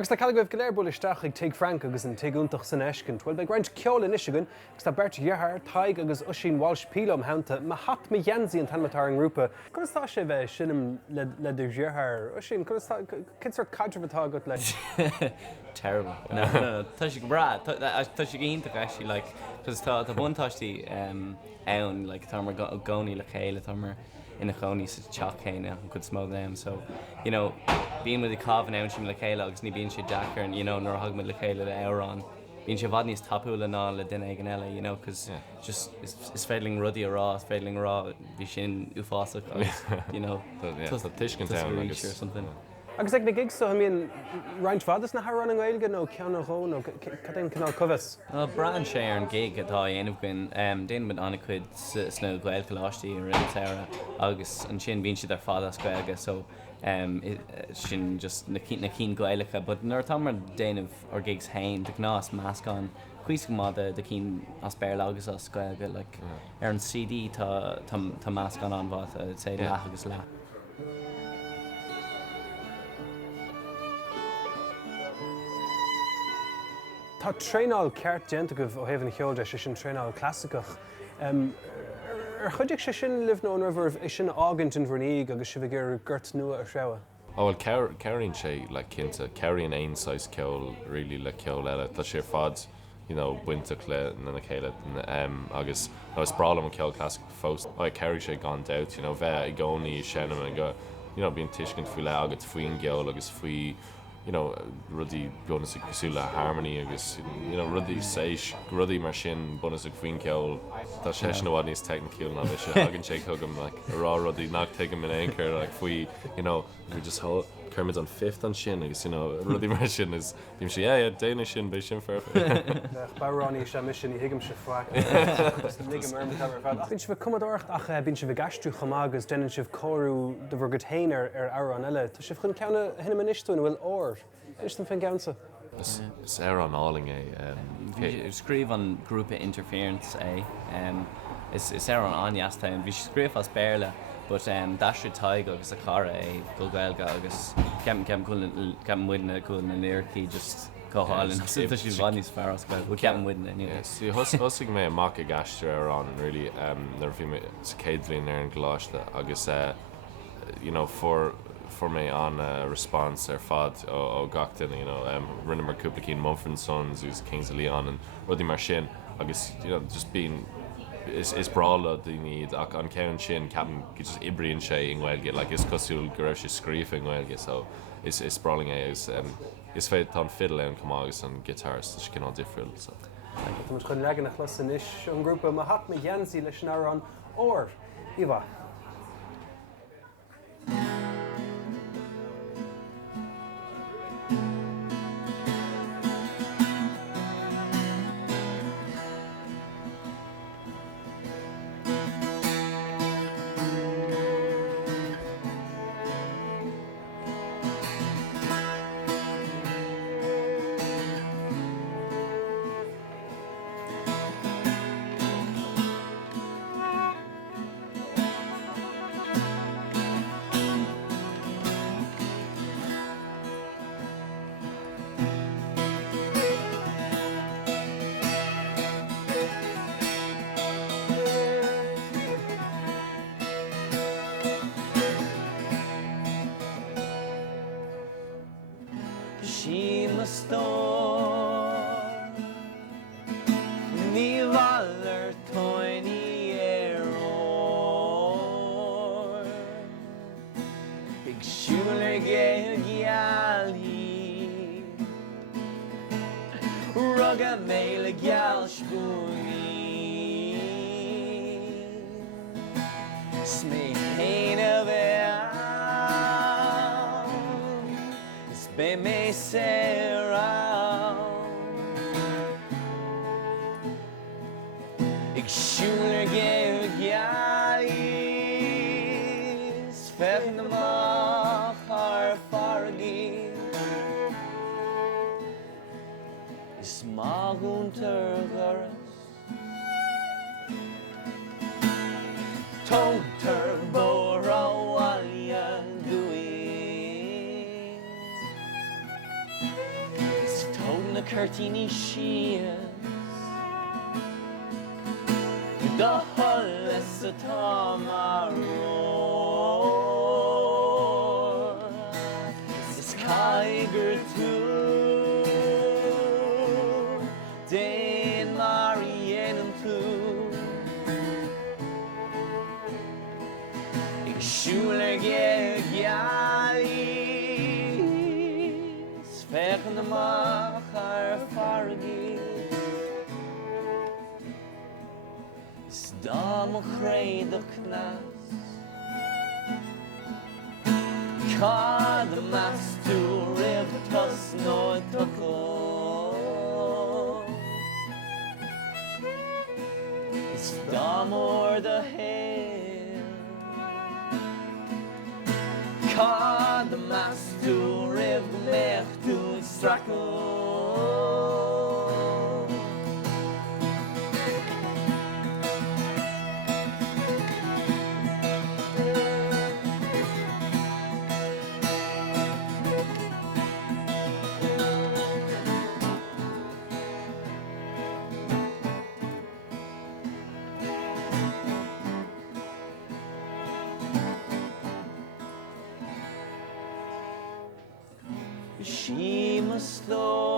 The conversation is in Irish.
Agus tá cad go bh léirbú isteach ag Tadhg Frank agus an Tadhg san eiscint, bhfuil beag roinnt ceol in Michigan, agus tá Bert Dheartháir, Tadhg agus Uisín Walsh-Peelo am haanta, ma hat me Gheansaí an tanmatar an grúpa. Cos tá sé bheith sinim le Dheartháir? Uisín, cin sort cadre atá go leis? Terrible. No. Tá sé go bra. Tá sé gínta actually, like, cos tá buntáistí Eoin, like, tá mar gcónaí le chéile, tá mar ina gcónaí sa teach chéine an chud smó them. So, you know, bíon with the cob and Eoin le chéile agus ní bíon sé Dakar and, you know, nor hagmid le chéile le Eoin. Bíon sé bhad níos tapúla ná le duine ag an eile, you know, cos just is féiling rudí a rá, is féiling rá, bhí sin uafásach agus, you know, tuiscin town or something. Agus ag na gigs so, I mean, roinnt fadas na running Gaeilge nó ceanna ró nó cadén canál covas? Bran sé ar an gig atá dhéanamh gin, déanamh anna chuid sna Gaeilge láistí ar an Sarah agus an sin bíonn siad ar fadas Gaeilge, so sin just na cín Gaeilge, but nuair tá mar déanamh ar gigs hain, de gnás meascán chuos go má de cín as béir agus as Gaeilge, like ar an CD tá meascán an bhat sé leath agus leath. Tá tréáil ceart déanta go ó héhann cheolde sé sin tréáil clasicach. Chuideag sé sin libh nó rih is sin ágant in bhríg agus si bh gur gurt nua a sreabha. Well, carrying sé le cinnta, carrying aon size ceol really le ceol eile, tá sé fad, you know, buinte clé na chéile agus is bralam an ceol classic fós. Carry sé gan out, you know, bheith I gcónaí seanam and go, you know, bíon tuiscint faoi le agat faoin geol agus faoi, you know, rudí bonus ag cosúla harmony agus, you know, rudí séis, rudí mar sin bonus ag faoin ceol. Tá sé sin bhhaid níos technicúil ná bheith sé hagann sé thugam, like, rá rudí nach tuigim in anchor, like, faoi, you know, we just hold Kermit on fifth on shin, agus, you know, rudí mar sin is, bhím sé, yeah, Dana sin, bei sin fairfa. Barrání sé mission í hiigim sé fáic. Ligam arm cover fad. Bín si bh cumadort ach bín si bh gastrú chomá agus déanann si bh choirú de bhar go tain ar an eile. Tá si chun ceanna hinna manistún bhfuil ór. Is an fin Gheansa? Is an áling Scríomh an grúpa interference is an anheastain. Bhí scríomh as béirle, but Dasher Tadhg agus a cara go Gaeilge agus ceam muidna go na lyricí just go hálinn. Tá sí bhad níos fearr as Gaeilge, ceam muidna anyway. Sí, hosig mé amach a gastra ar an, really, nar bhí mé céadlín ar an gláiste agus, you know, for me on response ar fad ó gachtain, you know, rinne mar cúpla cín Mumford & Sons who's Gheansaí an and rudí mar sin agus, you know, just being is brála daoine ach an ceann sin ceapan just ibrion sé in Gaeilge, like is cosúil go raibh sé scríomh in Gaeilge, so is bráling is féad tá fiddle an cumá agus an guitar so cin á difriúil, so. Tá mar chun legan a chlusan is an grúpa ma hat me Gheansaí leis ná an ór. Iva. She must storm ní bhalar toinní or ag siúlar gealaí rugga mé le geal spúí smé héana bheith be me Sarah ag siúlar gealaí fechan amach ar fargaí is mágúntar gharas tóntar bóra bhaile dúí na curtini shears the hullis a tomorrow this Kiger too Dain Marianne too Ik schuler geis Fechn de machar fargis Stam och chreid och knas Cad mas tu rev tos no toko Stam or the hair Cad mas tu rev mech tu strako She must slow